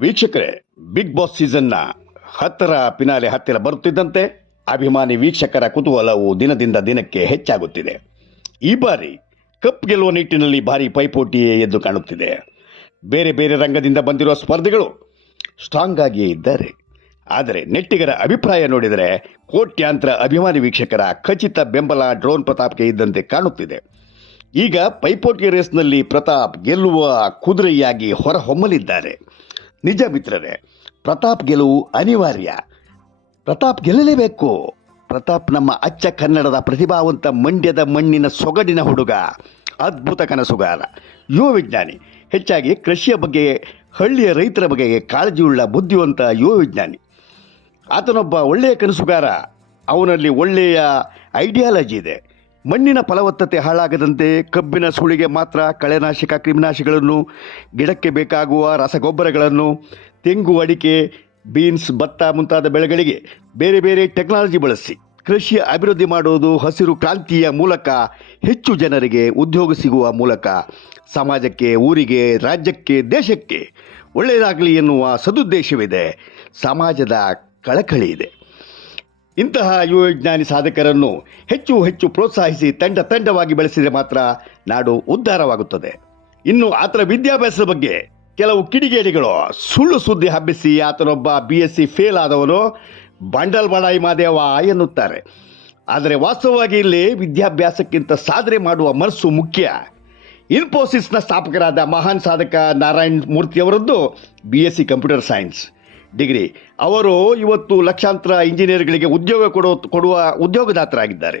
ವೀಕ್ಷಕರೇ big boss ಸೀಸನ್ನ ಹತ್ತರ ಪಿನಾಲೆ ಹತ್ತಿರ ಬರುತ್ತಿದ್ದಂತೆ ಅಭಿಮಾನಿ ವೀಕ್ಷಕರ ಕುತೂಹಲವು ದಿನದಿಂದ ದಿನಕ್ಕೆ ಹೆಚ್ಚಾಗುತ್ತಿದೆ. ಈ ಬಾರಿ ಕಪ್ ಗೆಲ್ಲುವ ನಿಟ್ಟಿನಲ್ಲಿ ಭಾರಿ ಪೈಪೋಟಿಯೇ ಎದ್ದು ಕಾಣುತ್ತಿದೆ. ಬೇರೆ ಬೇರೆ ರಂಗದಿಂದ ಬಂದಿರುವ ಸ್ಪರ್ಧಿಗಳು ಸ್ಟ್ರಾಂಗ್ ಆಗಿಯೇ ಇದ್ದಾರೆ. ಆದರೆ ನೆಟ್ಟಿಗರ ಅಭಿಪ್ರಾಯ ನೋಡಿದರೆ ಕೋಟ್ಯಾಂತರ ಅಭಿಮಾನಿ ವೀಕ್ಷಕರ ಖಚಿತ ಬೆಂಬಲ ಡ್ರೋನ್ ಪ್ರತಾಪ್ಗೆ ಇದ್ದಂತೆ ಕಾಣುತ್ತಿದೆ. ಈಗ ಪೈಪೋಟಿ ರೇಸ್ನಲ್ಲಿ ಪ್ರತಾಪ್ ಗೆಲ್ಲುವ ಕುದುರೆಯಾಗಿ ಹೊರಹೊಮ್ಮಲಿದ್ದಾರೆ. ನಿಜ ಮಿತ್ರರೇ, ಪ್ರತಾಪ್ ಗೆಲುವು ಅನಿವಾರ್ಯ. ಪ್ರತಾಪ್ ಗೆಲ್ಲಲೇಬೇಕು. ಪ್ರತಾಪ್ ನಮ್ಮ ಅಚ್ಚ ಕನ್ನಡದ ಪ್ರತಿಭಾವಂತ ಮಂಡ್ಯದ ಮಣ್ಣಿನ ಸೊಗಡಿನ ಹುಡುಗ, ಅದ್ಭುತ ಕನಸುಗಾರ. ಯುವ ವಿಜ್ಞಾನಿ, ಹೆಚ್ಚಾಗಿ ಕೃಷಿಯ ಬಗ್ಗೆ, ಹಳ್ಳಿಯ ರೈತರ ಬಗೆಗೆ ಕಾಳಜಿಯುಳ್ಳ ಬುದ್ಧಿವಂತ ಯುವ ವಿಜ್ಞಾನಿ. ಆತನೊಬ್ಬ ಒಳ್ಳೆಯ ಕನಸುಗಾರ. ಅವನಲ್ಲಿ ಒಳ್ಳೆಯ ಐಡಿಯಾಲಜಿ ಇದೆ. ಮಣ್ಣಿನ ಫಲವತ್ತತೆ ಹಾಳಾಗದಂತೆ ಕಬ್ಬಿನ ಸುಳಿಗೆ ಮಾತ್ರ ಕಳೆನಾಶಕ ಕ್ರಿಮಿನಾಶಗಳನ್ನು, ಗಿಡಕ್ಕೆ ಬೇಕಾಗುವ ರಸಗೊಬ್ಬರಗಳನ್ನು, ತೆಂಗು ಅಡಿಕೆ, ಬೀನ್ಸ್, ಭತ್ತ ಮುಂತಾದ ಬೆಳೆಗಳಿಗೆ ಬೇರೆ ಬೇರೆ ಟೆಕ್ನಾಲಜಿ ಬಳಸಿ ಕೃಷಿ ಅಭಿವೃದ್ಧಿ ಮಾಡುವುದು ಹಸಿರು ಕ್ರಾಂತಿಯ ಮೂಲಕ ಹೆಚ್ಚು ಜನರಿಗೆ ಉದ್ಯೋಗ ಸಿಗುವ ಮೂಲಕ ಸಮಾಜಕ್ಕೆ, ಊರಿಗೆ, ರಾಜ್ಯಕ್ಕೆ, ದೇಶಕ್ಕೆ ಒಳ್ಳೆಯದಾಗಲಿ ಎನ್ನುವ ಸದುದ್ದೇಶವಿದೆ. ಸಮಾಜದ ಕಳಕಳಿ ಇದೆ. ಇಂತಹ ಯುವ ವಿಜ್ಞಾನಿ ಸಾಧಕರನ್ನು ಹೆಚ್ಚು ಹೆಚ್ಚು ಪ್ರೋತ್ಸಾಹಿಸಿ ತಂಡ ತಂಡವಾಗಿ ಬೆಳೆಸಿದರೆ ಮಾತ್ರ ನಾಡು ಉದ್ಧಾರವಾಗುತ್ತದೆ. ಇನ್ನು ಆತನ ವಿದ್ಯಾಭ್ಯಾಸದ ಬಗ್ಗೆ ಕೆಲವು ಕಿಡಿಗೇಡಿಗಳು ಸುಳ್ಳು ಸುದ್ದಿ ಹಬ್ಬಿಸಿ ಆತನೊಬ್ಬ ಬಿ ಎಸ್ ಸಿ ಫೇಲ್ ಆದವನು ಬಂಡಲ್ ಬಡಾಯಿ ಮಾದೇವ ಎನ್ನುತ್ತಾರೆ. ಆದರೆ ವಾಸ್ತವವಾಗಿ ಇಲ್ಲಿ ವಿದ್ಯಾಭ್ಯಾಸಕ್ಕಿಂತ ಸಾಧನೆ ಮಾಡುವ ಮನಸ್ಸು ಮುಖ್ಯ. ಇನ್ಫೋಸಿಸ್ನ ಸ್ಥಾಪಕರಾದ ಮಹಾನ್ ಸಾಧಕ Narayan ಮೂರ್ತಿಯವರದ್ದು B S C computer science degree. ಅವರು ಇವತ್ತು ಲಕ್ಷಾಂತರ ಇಂಜಿನಿಯರ್ಗಳಿಗೆ ಉದ್ಯೋಗ ಕೊಡುವ ಕೊಡುವ ಉದ್ಯೋಗದಾತರಾಗಿದ್ದಾರೆ.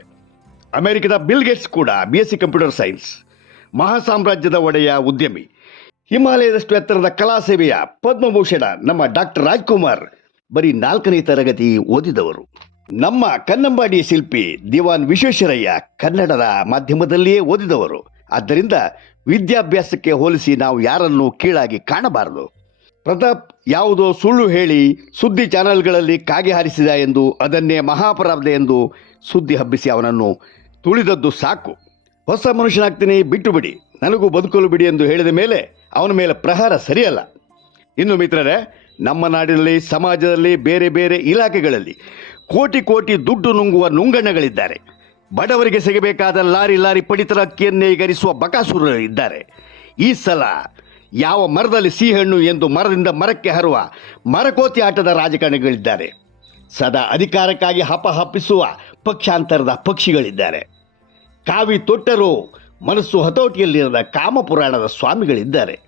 ಅಮೆರಿಕದ ಬಿಲ್ ಗೇಟ್ಸ್ ಕೂಡ B S C computer science ಮಹಾ ಸಾಮ್ರಾಜ್ಯದ ಒಡೆಯ ಉದ್ಯಮಿ. ಹಿಮಾಲಯದಷ್ಟು ಎತ್ತರದ ಕಲಾ ಸೇವೆಯ ಪದ್ಮಭೂಷಣ ನಮ್ಮ ಡಾಕ್ಟರ್ ರಾಜ್ಕುಮಾರ್ ಬರೀ ನಾಲ್ಕನೇ ತರಗತಿ ಓದಿದವರು. ನಮ್ಮ ಕನ್ನಂಬಾಡಿ ಶಿಲ್ಪಿ ದಿವಾನ್ ವಿಶ್ವೇಶ್ವರಯ್ಯ ಕನ್ನಡದ ಮಾಧ್ಯಮದಲ್ಲಿಯೇ ಓದಿದವರು. ಆದ್ದರಿಂದ ವಿದ್ಯಾಭ್ಯಾಸಕ್ಕೆ ಹೋಲಿಸಿ ನಾವು ಯಾರನ್ನು ಕೀಳಾಗಿ ಕಾಣಬಾರದು. ಪ್ರತಾಪ್ ಯಾವುದೋ ಸುಳ್ಳು ಹೇಳಿ ಸುದ್ದಿ ಚಾನೆಲ್ಗಳಲ್ಲಿ ಕಾಗೆ ಹಾರಿಸಿದ ಎಂದು ಅದನ್ನೇ ಮಹಾಪರಾಧ ಎಂದು ಸುದ್ದಿ ಹಬ್ಬಿಸಿ ಅವನನ್ನು ತುಳಿದದ್ದು ಸಾಕು. ಹೊಸ ಮನುಷ್ಯನಾಗ್ತೀನಿ, ಬಿಟ್ಟು ಬಿಡಿ. ನನಗೂ ಬದುಕಲು ಬಿಡಿ ಎಂದು ಹೇಳಿದ ಮೇಲೆ ಅವನ ಮೇಲೆ ಪ್ರಹಾರ ಸರಿಯಲ್ಲ. ಇನ್ನು ಮಿತ್ರರೇ, ನಮ್ಮ ನಾಡಿನಲ್ಲಿ, ಸಮಾಜದಲ್ಲಿ, ಬೇರೆ ಬೇರೆ ಇಲಾಖೆಗಳಲ್ಲಿ ಕೋಟಿ ಕೋಟಿ ದುಡ್ಡು ನುಂಗುವ ನುಂಗಣ್ಣಗಳಿದ್ದಾರೆ. ಬಡವರಿಗೆ ಸಿಗಬೇಕಾದ ಲಾರಿ ಲಾರಿ ಪಡಿತರ ಅಕ್ಕಿಯನ್ನೇ ಗರಿಸುವ ಬಕಾಸುರರು ಇದ್ದಾರೆ ಈ ಸಲ ಯಾವ ಮರದಲ್ಲಿ ಸಿಹಿಹಣ್ಣು ಎಂದು ಮರದಿಂದ ಮರಕ್ಕೆ ಹರುವ ಮರಕೋತಿ ಆಟದ ರಾಜಕಾರಣಿಗಳಿದ್ದಾರೆ. ಸದಾ ಅಧಿಕಾರಕ್ಕಾಗಿ ಹಪಹಪಿಸುವ ಪಕ್ಷಾಂತರದ ಪಕ್ಷಿಗಳಿದ್ದಾರೆ. ಕಾವಿ ತೊಟ್ಟರು ಮನಸ್ಸು ಹತೋಟಿಯಲ್ಲಿರದ ಕಾಮಪುರಾಣದ ಸ್ವಾಮಿಗಳಿದ್ದಾರೆ.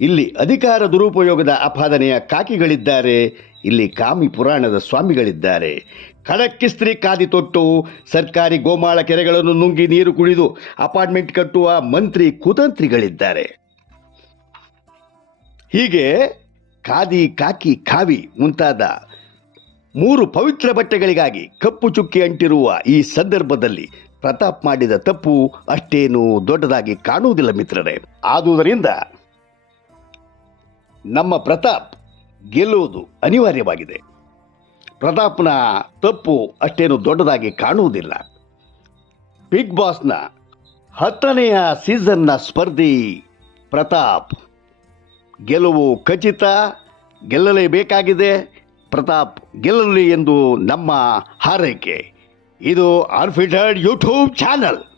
ಇಲ್ಲಿ ಅಧಿಕಾರ ದುರುಪಯೋಗದ ಅಪಾದನೆಯ ಕಾಕಿಗಳಿದ್ದಾರೆ. ಇಲ್ಲಿ ಕಾಮಿ ಪುರಾಣದ ಸ್ವಾಮಿಗಳಿದ್ದಾರೆ. ಖಡಕ್ಕಿಸ್ತ್ರಿ ಕಾದಿ ತೊಟ್ಟು ಸರ್ಕಾರಿ ಗೋಮಾಳ ಕೆರೆಗಳನ್ನು ನುಂಗಿ ನೀರು ಕುಡಿದು ಅಪಾರ್ಟ್ಮೆಂಟ್ ಕಟ್ಟುವ ಮಂತ್ರಿ ಕುತಂತ್ರಿಗಳಿದ್ದಾರೆ. ಹೀಗೆ ಖಾದಿ ಕಾಕಿ ಖಾವಿ ಮುಂತಾದ ಮೂರು ಪವಿತ್ರ ಬಟ್ಟೆಗಳಿಗಾಗಿ ಕಪ್ಪು ಚುಕ್ಕಿ ಅಂಟಿರುವ ಈ ಸಂದರ್ಭದಲ್ಲಿ ಪ್ರತಾಪ್ ಮಾಡಿದ ತಪ್ಪು ಅಷ್ಟೇನು ದೊಡ್ಡದಾಗಿ ಕಾಣುವುದಿಲ್ಲ ಮಿತ್ರರೇ. ಆದುದರಿಂದ ನಮ್ಮ ಪ್ರತಾಪ್ ಗೆಲ್ಲುವುದು ಅನಿವಾರ್ಯವಾಗಿದೆ. ಪ್ರತಾಪ್ನ ತಪ್ಪು ಅಷ್ಟೇನು ದೊಡ್ಡದಾಗಿ ಕಾಣುವುದಿಲ್ಲ. ಬಿಗ್ ಬಾಸ್ನ ಹತ್ತನೆಯ ಸೀಸನ್ನ ಸ್ಪರ್ಧಿ ಪ್ರತಾಪ್. ಗೆಲುವು ಖಚಿತ ಗೆಲ್ಲಲೇಬೇಕಾಗಿದೆ ಪ್ರತಾಪ್ ಗೆಲ್ಲಲಿ ಎಂದು ನಮ್ಮ ಹಾರೈಕೆ. ಇದು ಅನ್ಫಿಟೆಡ್ ಯೂಟ್ಯೂಬ್ ಚಾನಲ್.